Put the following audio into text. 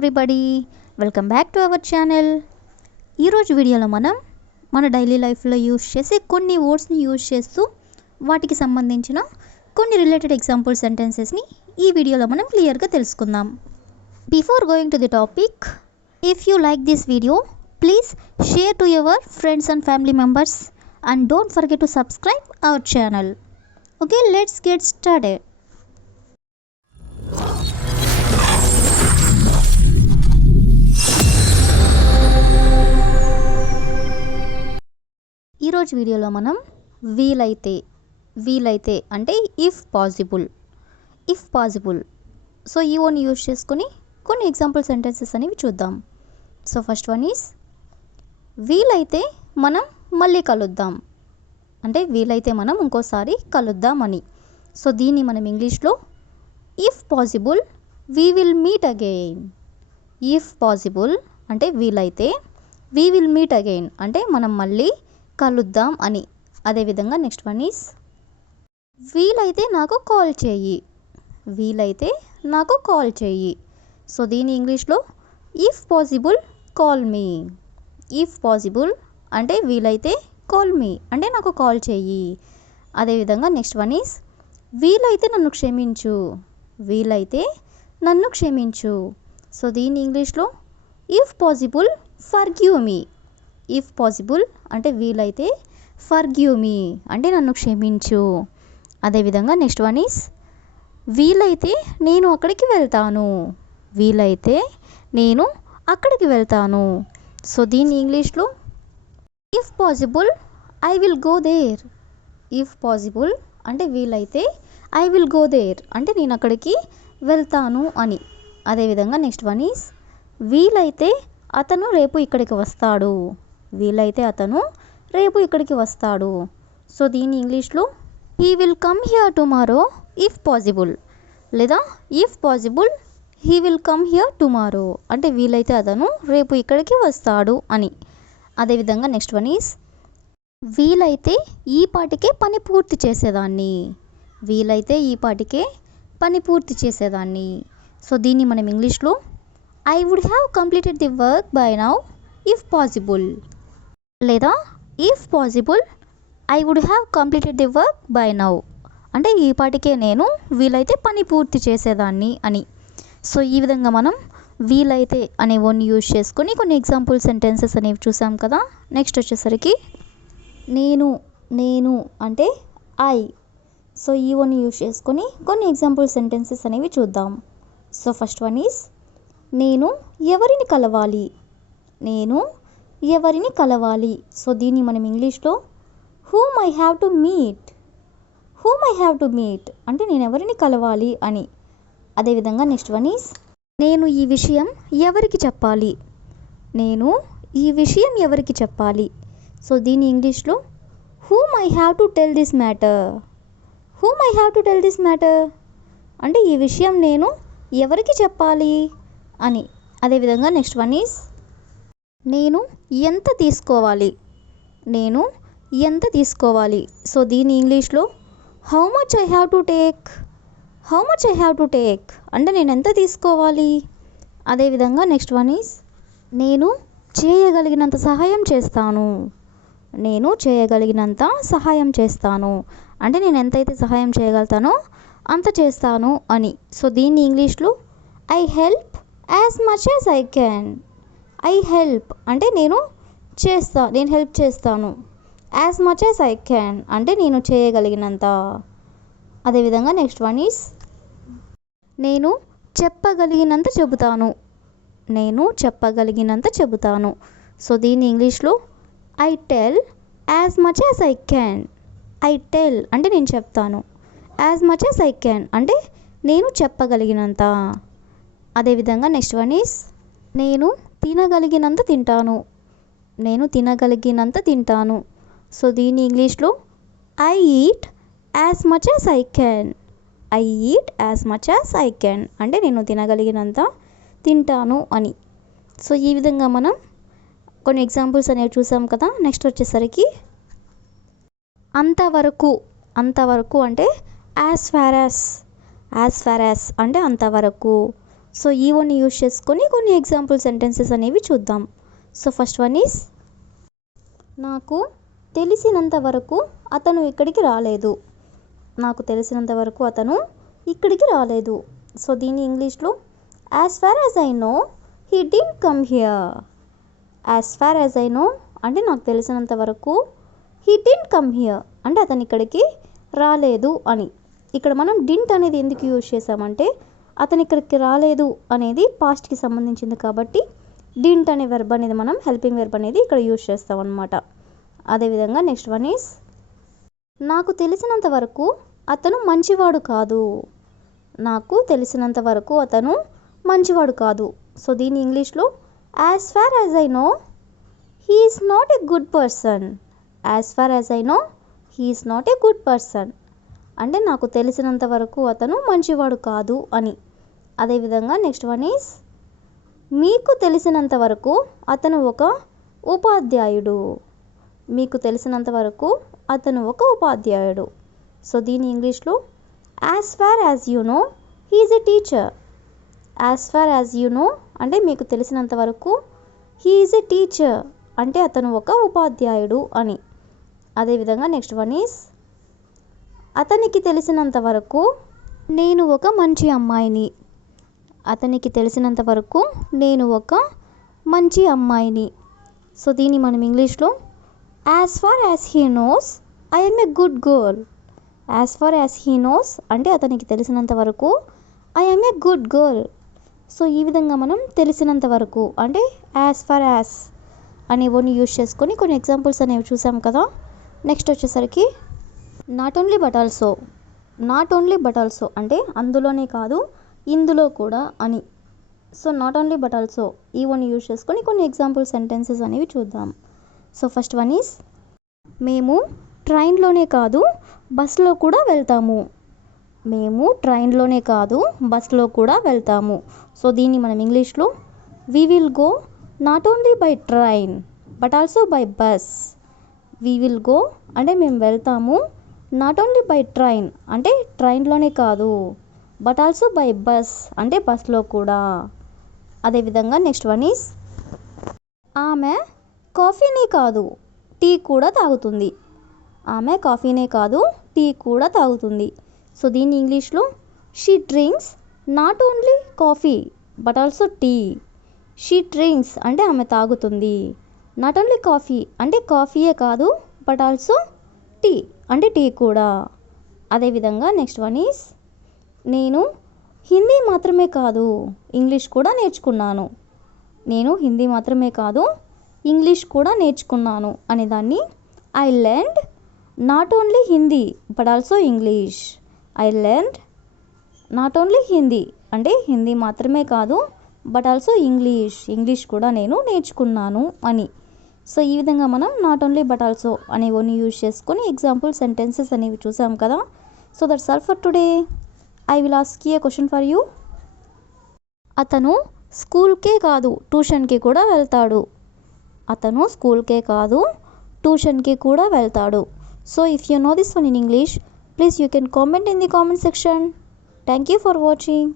Everybody, welcome back to our channel. ఈరోజు వీడియోలో మనం మన డైలీ లైఫ్లో యూజ్ చేసే కొన్ని వర్డ్స్ని యూజ్ చేస్తూ వాటికి సంబంధించిన కొన్ని రిలేటెడ్ ఎగ్జాంపుల్ సెంటెన్సెస్ని ఈ వీడియోలో మనం క్లియర్గా తెలుసుకుందాం. Before going to the topic, if you like this video please share to your friends and family members and don't forget to subscribe our channel. Okay, let's get started. ఈరోజు వీడియోలో మనం వీలైతే అంటే ఇఫ్ పాసిబుల్ సో ఈ one use చేసుకొని కొన్ని example sentences అనేవి చూద్దాం. సో ఫస్ట్ వన్ ఈజ్ వీలైతే మనం మళ్ళీ కలుద్దాం, అంటే వీలైతే మనం ఇంకోసారి కలుద్దాం అని. సో దీన్ని మనం ఇంగ్లీష్లో if possible we will meet again. If possible అంటే వీలైతే, వీ విల్ మీట్ అగైన్ అంటే మనం మళ్ళీ కలుద్దాం అని. అదేవిధంగా నెక్స్ట్ వన్ ఈజ్ వీలైతే నాకు కాల్ చేయి. సో దీని ఇంగ్లీష్లో if possible call me. If possible అంటే వీలైతే, కాల్ మీ అంటే నాకు కాల్ చేయి. అదేవిధంగా నెక్స్ట్ వన్ ఈజ్ వీలైతే నన్ను క్షమించు. సో దీని ఇంగ్లీష్లో if possible forgive me. If possible అంటే వీలైతే, ఫర్గివ్ మీ అంటే నన్ను క్షమించు. అదేవిధంగా నెక్స్ట్ వన్ ఈజ్ వీలైతే నేను అక్కడికి వెళ్తాను. సో దీని ఇంగ్లీష్లో if possible I will go there. If possible అంటే వీలైతే, ఐ విల్ గో దేర్ అంటే నేను అక్కడికి వెళ్తాను అని. అదేవిధంగా నెక్స్ట్ వన్ ఈజ్ వీలైతే అతను రేపు ఇక్కడికి వస్తాడు. సో దీని ఇంగ్లీష్లో he will come here tomorrow if possible, లేదా if possible he will come here tomorrow అంటే వీలైతే అతను రేపు ఇక్కడికి వస్తాడు అని. అదేవిధంగా నెక్స్ట్ వన్ ఈజ్ వీలైతే ఈ పాటికే పని పూర్తి చేసేదాన్ని. సో దీన్ని మనం ఇంగ్లీష్లో I would have completed the work by now if possible, లేదా if possible I would have completed the work by now అంటే ఈ పాటికే నేను వీలైతే పని పూర్తి చేసేదాన్ని అని. సో ఈ విధంగా మనం వీలైతే అనే వన్ యూజ్ చేసుకొని కొన్ని ఎగ్జాంపుల్ సెంటెన్సెస్ అనేవి చూసాం కదా. నెక్స్ట్ వచ్చేసరికి నేను అంటే ఐ. సో ఈ వన్ యూజ్ చేసుకొని కొన్ని ఎగ్జాంపుల్ సెంటెన్సెస్ అనేవి చూద్దాం. సో ఫస్ట్ వన్ ఈజ్ నేను ఎవరిని కలవాలి. సో దీన్ని మనం ఇంగ్లీష్లో whom I have to meet అంటే నేను ఎవరిని కలవాలి అని. అదేవిధంగా నెక్స్ట్ వన్ ఈజ్ నేను ఈ విషయం ఎవరికి చెప్పాలి. సో దీని ఇంగ్లీష్లో whom I have to tell this matter అంటే ఈ విషయం నేను ఎవరికి చెప్పాలి అని. అదేవిధంగా నెక్స్ట్ వన్ ఈజ్ నేను ఎంత తీసుకోవాలి. సో దీని ఇంగ్లీష్లో how much I have to take అంటే నేను ఎంత తీసుకోవాలి. అదేవిధంగా నెక్స్ట్ వన్ ఈజ్ నేను చేయగలిగినంత సహాయం చేస్తాను అంటే నేను ఎంతైతే సహాయం చేయగలుగుతానో అంత చేస్తాను అని. సో దీన్ని ఇంగ్లీష్లో I help as much as I can. I help అంటే నేను హెల్ప్ చేస్తాను. As much as I can అంటే నేను చేయగలిగినంత. అదేవిధంగా నెక్స్ట్ వన్ ఈజ్ నేను చెప్పగలిగినంత చెబుతాను. సో దీన్ని ఇంగ్లీష్లో I tell as much as I can. I tell అంటే నేను చెప్తాను, as much as I can అంటే నేను చెప్పగలిగినంత. అదేవిధంగా నెక్స్ట్ వన్ ఈజ్ నేను తినగలిగినంత తింటాను. సో దీని ఇంగ్లీష్లో I eat as much as I can అంటే నేను తినగలిగినంత తింటాను అని. సో ఈ విధంగా మనం కొన్ని ఎగ్జాంపుల్స్ అనేవి చూసాం కదా. నెక్స్ట్ వచ్చేసరికి అంతవరకు అంటే యాజ్ ఫార్ యాజ్ అంటే అంతవరకు. సో ఈ వన్ యూజ్ చేసుకొని కొన్ని ఎగ్జాంపుల్ సెంటెన్సెస్ అనేవి చూద్దాం. సో ఫస్ట్ వన్ ఈస్, నాకు తెలిసినంత వరకు అతను ఇక్కడికి రాలేదు. నాకు తెలిసినంత వరకు అతను ఇక్కడికి రాలేదు. సో దీని ఇంగ్లీష్లో as far as I know he didn't come here. As far as I know అంటే నాకు తెలిసినంత వరకు, హీ డిడ్ంట్ కమ్ హియర్ అంటే అతను ఇక్కడికి రాలేదు అని. ఇక్కడ మనం డింట్ అనేది ఎందుకు యూజ్ చేసామంటే అతను ఇక్కడికి రాలేదు అనేది పాస్ట్కి సంబంధించింది కాబట్టి డింట్ అనే వెర్బ్ అనేది మనం హెల్పింగ్ వెర్బ్ అనేది ఇక్కడ యూజ్ చేస్తాం అన్నమాట. అదేవిధంగా నెక్స్ట్ వన్ ఈస్, నాకు తెలిసినంత వరకు అతను మంచివాడు కాదు. నాకు తెలిసినంత వరకు అతను మంచివాడు కాదు. సో దీని ఇంగ్లీష్లో as far as I know he is not a good person. As far as I know he is not a good person అంటే నాకు తెలిసినంత వరకు అతను మంచివాడు కాదు అని. అదేవిధంగా నెక్స్ట్ వన్ ఈస్, మీకు తెలిసినంత వరకు అతను ఒక ఉపాధ్యాయుడు. మీకు తెలిసినంత వరకు అతను ఒక ఉపాధ్యాయుడు. సో దీని ఇంగ్లీష్లో as far as you know he is a teacher. As far as you know అంటే మీకు తెలిసినంత వరకు, హీ ఈజ్ ఎ టీచర్ అంటే అతను ఒక ఉపాధ్యాయుడు అని. అదేవిధంగా నెక్స్ట్ వన్ ఈస్, అతనికి తెలిసినంత వరకు నేను ఒక మంచి అమ్మాయిని. అతనికి తెలిసినంత వరకు నేను ఒక మంచి అమ్మాయిని. సో దీన్ని మనం ఇంగ్లీష్లో as far as he knows I am a good girl. As far as he knows అంటే అతనికి తెలిసినంత వరకు I am a good girl. So ఈ విధంగా మనం తెలిసినంత వరకు అంటే యాజ్ ఫార్ యాజ్ అనేవన్నీ యూజ్ చేసుకొని కొన్ని ఎగ్జాంపుల్స్ అనేవి చూసాం కదా. నెక్స్ట్ వచ్చేసరికి not only but also. Not only but also అంటే అందులోనే కాదు ఇందులో కూడా అని. So not only but also ఈ వన్ యూజ్ చేసుకొని కొన్ని ఎగ్జాంపుల్ సెంటెన్సెస్ అనేవి చూద్దాం. సో ఫస్ట్ వన్ ఈస్, మేము ట్రైన్లోనే కాదు బస్లో కూడా వెళ్తాము. మేము ట్రైన్లోనే కాదు బస్లో కూడా వెళ్తాము. సో దీన్ని మనం ఇంగ్లీష్లో we will go not only by train but also by bus. We will go అంటే మేము వెళ్తాము, నాట్ ఓన్లీ బై ట్రైన్ అంటే ట్రైన్లోనే కాదు, బట్ ఆల్సో బై బస్ అంటే బస్లో కూడా. అదేవిధంగా నెక్స్ట్ వన్ ఈస్, ఆమె కాఫీనే కాదు టీ కూడా తాగుతుంది. ఆమె కాఫీనే కాదు టీ కూడా తాగుతుంది. సో దీన్ని ఇంగ్లీష్లో she drinks not only coffee but also tea. She drinks అంటే ఆమె తాగుతుంది, నాట్ ఓన్లీ కాఫీ అంటే కాఫీయే కాదు బట్ ఆల్సో టీ అంటే టీ కూడా. అదేవిధంగా నెక్స్ట్ వన్ ఈస్, నేను హిందీ మాత్రమే కాదు ఇంగ్లీష్ కూడా నేర్చుకున్నాను. నేను హిందీ మాత్రమే కాదు ఇంగ్లీష్ కూడా నేర్చుకున్నాను అనేదాన్ని I learned not only Hindi but also English. I learned not only Hindi అంటే హిందీ మాత్రమే కాదు బట్ ఆల్సో ఇంగ్లీష్ కూడా నేను నేర్చుకున్నాను అని. సో ఈ విధంగా మనం నాట్ ఓన్లీ బట్ ఆల్సో అనేవన్నీ యూజ్ చేసుకొని ఎగ్జాంపుల్ సెంటెన్సెస్ అనేవి చూసాం కదా. So that's all for today. I will ask you a question for you. అతను స్కూల్కే కాదు ట్యూషన్కి కూడా వెళ్తాడు. అతను స్కూల్కే కాదు ట్యూషన్కి కూడా వెళ్తాడు. So if you know this one in English, please you can comment in the comment section. Thank you for watching.